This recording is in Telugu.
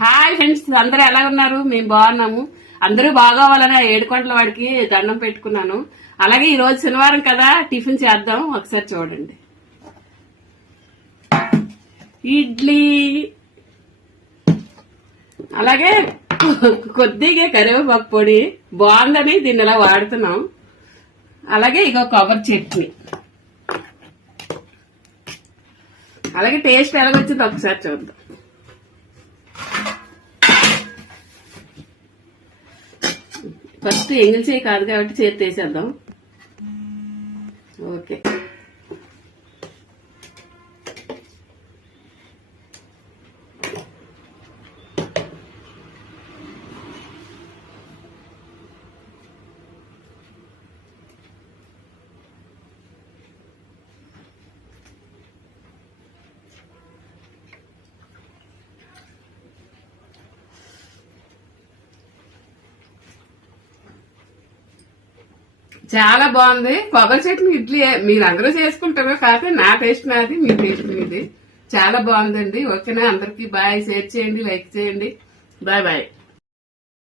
హాయ్ ఫ్రెండ్స్, అందరూ ఎలా ఉన్నారు? మేము బాగున్నాము. అందరూ బాగోవాలని ఏడుకొండల వాడికి దండం పెట్టుకున్నాను. అలాగే ఈ రోజు శనివారం కదా, టిఫిన్ చేద్దాం. ఒకసారి చూడండి. ఇడ్లీ, అలాగే కొద్దిగా కరివేపాకు పొడి బాగుందని దీన్ని ఇలా వాడుతున్నాం. అలాగే ఇక కొబ్బరి చట్నీ, అలాగే టేస్ట్ ఎలాగొచ్చింది ఒకసారి చూద్దాం. ఫస్ట్ ఎంగిల్ చేయి కాదు కాబట్టి చేతి వేసేద్దాం. ఓకే, చాలా బాగుంది. కొబ్బరి చట్నీ ఇడ్లీ మీరు అందరూ చేసుకుంటారు, కాకపోతే నా టేస్ట్ నాది, మీ టేస్ట్ మీది. చాలా బాగుందండి. ఓకేనా? అందరికి బాయ్. షేర్ చేయండి, లైక్ చేయండి. Bye bye.